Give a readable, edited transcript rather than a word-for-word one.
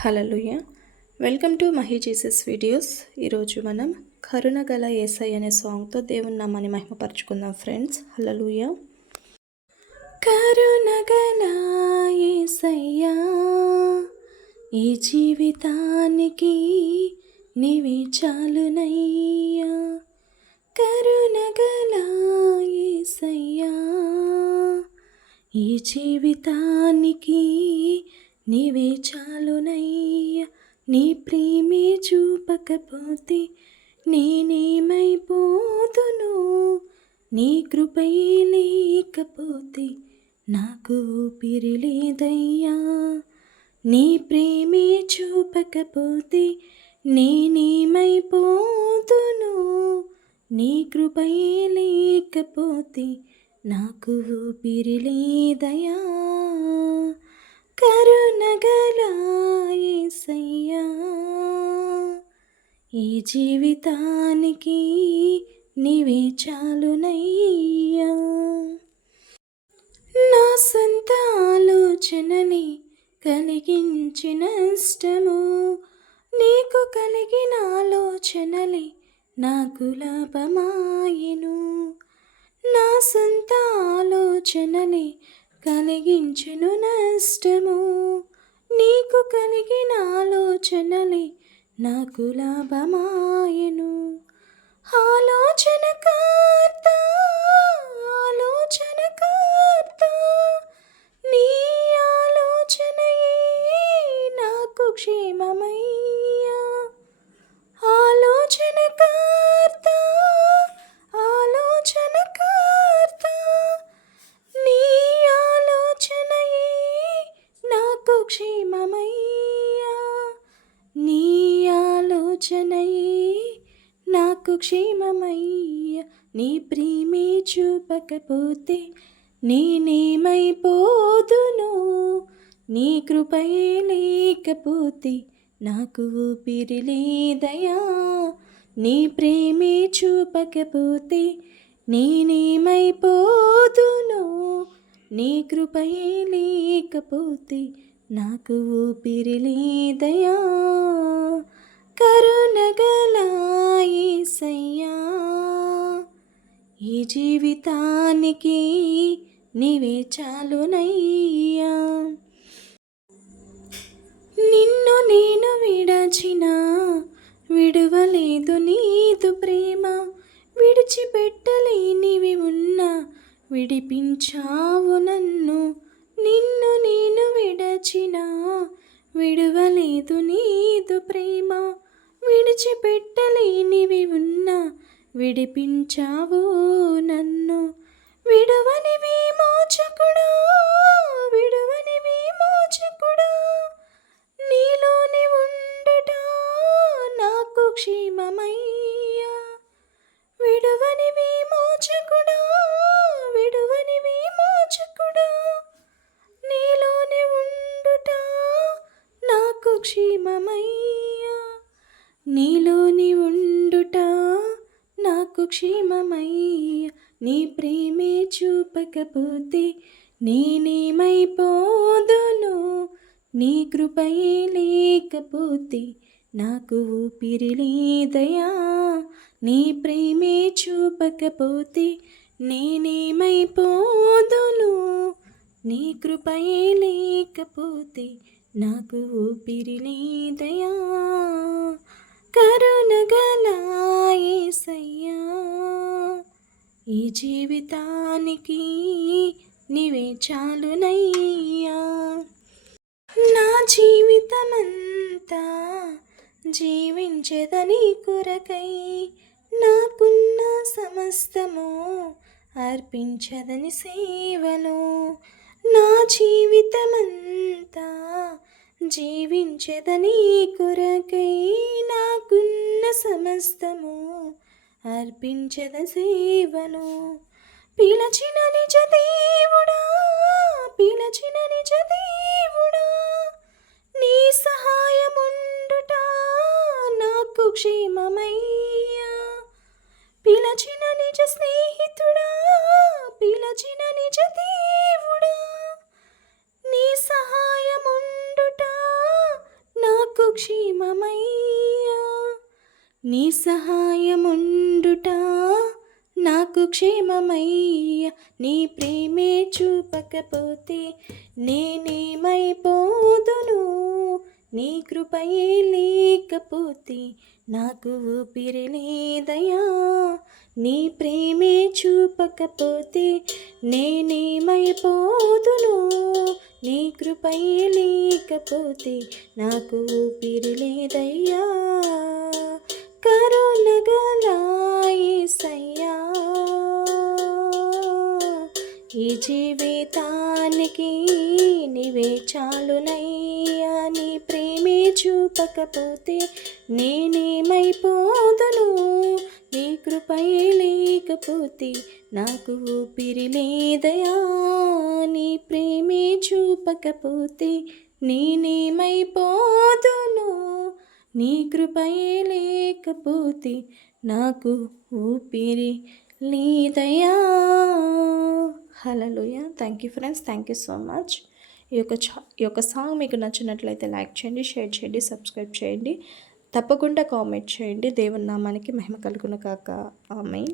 Hallelujah. Welcome to Mahi Jesus videos. ఈరోజు మనం కరుణగల యేసయ్య అనే సాంగ్తో దేవుని నామాన్ని మహిమపరచుకుందాం ఫ్రెండ్స్. హల్లెలూయా. కరుణగల యేసయ్యా, ఈ జీవితానికి నీవే చాలునయ్యా. కరుణగల యేసయ్యా, ఈ జీవితానికి నీవే చాలునయ్యా. నీ ప్రేమే చూపకపోతే నేనేమైపోదును, నీ కృపయే లేకపోతే నాకు ఊపిరి లేదయ్యా. నీ ప్రేమే చూపకపోతే నేనేమైపోదును, నీ కృపయే లేకపోతే నాకు ఊపిరి లేదయ్యా. కరుణగల యేసయ్యా, ఈ జీవితానికి నీవే చాలునయ్యా. నా సొంత ఆలోచనని కలిగించిన నష్టము, నీకు కలిగిన ఆలోచనలే నాకు లాభమాయెను. నా సొంత ఆలోచనలే కలిగించెను నష్టము, నీకు కలిగిన ఆలోచనలే నాకు లాభమాయెను. ఆలోచనకర్త, ఆలోచనకర్త, నీ ఆలోచనయే నాకు క్షేమమయ్యా. ఆలోచనకర్త, ఆలోచనకర్త, నీ ఆలోచనయే నాకు క్షేమమయ్యా. నీ ఆలోచనయే నాకు క్షేమమయ్యా. నీ ప్రేమే చూపకపోతే నేనేమైపోదును, నీ కృపయే లేకపోతే నాకు ఊపిరి లేదయ్యా. నీ ప్రేమే చూపకపోతే నేనేమైపోదును, నీ కృపయే లేకపోతే నాకు ఊపిరి లేదయ్యా. కరుణగల యేసయ్యా, ఈ జీవితానికి నీవే చాలునయ్యా. నిన్ను నేను విడచినా విడువలేదు నీదు ప్రేమ, విడిచిపెట్టలేనివి ఉన్నా విడిపించావు నన్ను. నిన్ను నేను విడచినా విడువలేదు నీదు ప్రేమ, విడిచిపెట్టలేనివి ఉన్నా విడిపించావు నన్ను. విడువని విమోచకుడా, విడువని విమోచకుడా, నీలోని ఉండుట నాకు క్షేమమయ్యా. విడువని విమోచకుడా, విడువని విమోచకుడా, నీలోని ఉండుట నాకు క్షేమమయ్యా. నీలోని ఉండుట నాకు క్షేమమయ్యా. నీ ప్రేమే చూపకపోతే నేనేమైపోదును, నీ కృపయే లేకపోతే నాకు ఊపిరి లేదయ్యా. నీ ప్రేమే చూపకపోతే నేనేమైపోదును, నీ కృపయే లేకపోతే నాకు ఊపిరి లేదయ్యా. కరుణగల యేసయ్యా, ఈ జీవితానికి నీవే చాలునయ్యా. నా జీవితమంతా జీవించెదని కొరకై, నాకున్న సమస్తము అర్పించదని సేవలో. నా జీవితమంతా జీవించెదని కొరకై, నాకున్న సమస్తము అర్పించద సేవలో. పిలచిన నిజ దేవుడా, పిలచిన నిజ దేవుడా, నీ సహాయముండుట నాకు క్షేమమయ్యా. పిలచిన నిజ స్నేహితుడా, పిలచిన నిజ దేవుడా, నీ సహాయముండుట క్షేమమయ్యా, నీ సహాయముండుట నాకు క్షేమమయ్యా. నీ ప్రేమే చూపకపోతే నేనేమైపోదును, నీ కృపయే లేకపోతే నాకు ఊపిరి లేదయా. నీ ప్రేమే చూపకపోతే నేనేమైపోదును, నీ కృపయే లేకపోతే నాకు ఊపిరి లేదయ్యా. కరుణగల యేసయ్యా, ఈ జీవితానికి నీవే చాలునయ్యా. నీ ప్రేమే చూపకపోతే నేనేమైపోదును, నీ కృపయే లేకపోతే నాకు ఊపిరి లేదయా. నీ ప్రేమే చూపకపోతే నేనేమైపోదును, నీ కృపయే లేకపోతే నాకు ఊపిరి లేదయా. Hallelujah. Thank you friends, thank you so much. ఈ యొక్క సాంగ్ మీకు నచ్చినట్లయితే లైక్ చేయండి, షేర్ చేయండి, సబ్స్క్రైబ్ చేయండి, తప్పకుండా కామెంట్ చేయండి. దేవుని నామానికి మహిమ కలుగును కాక. ఆమేన్.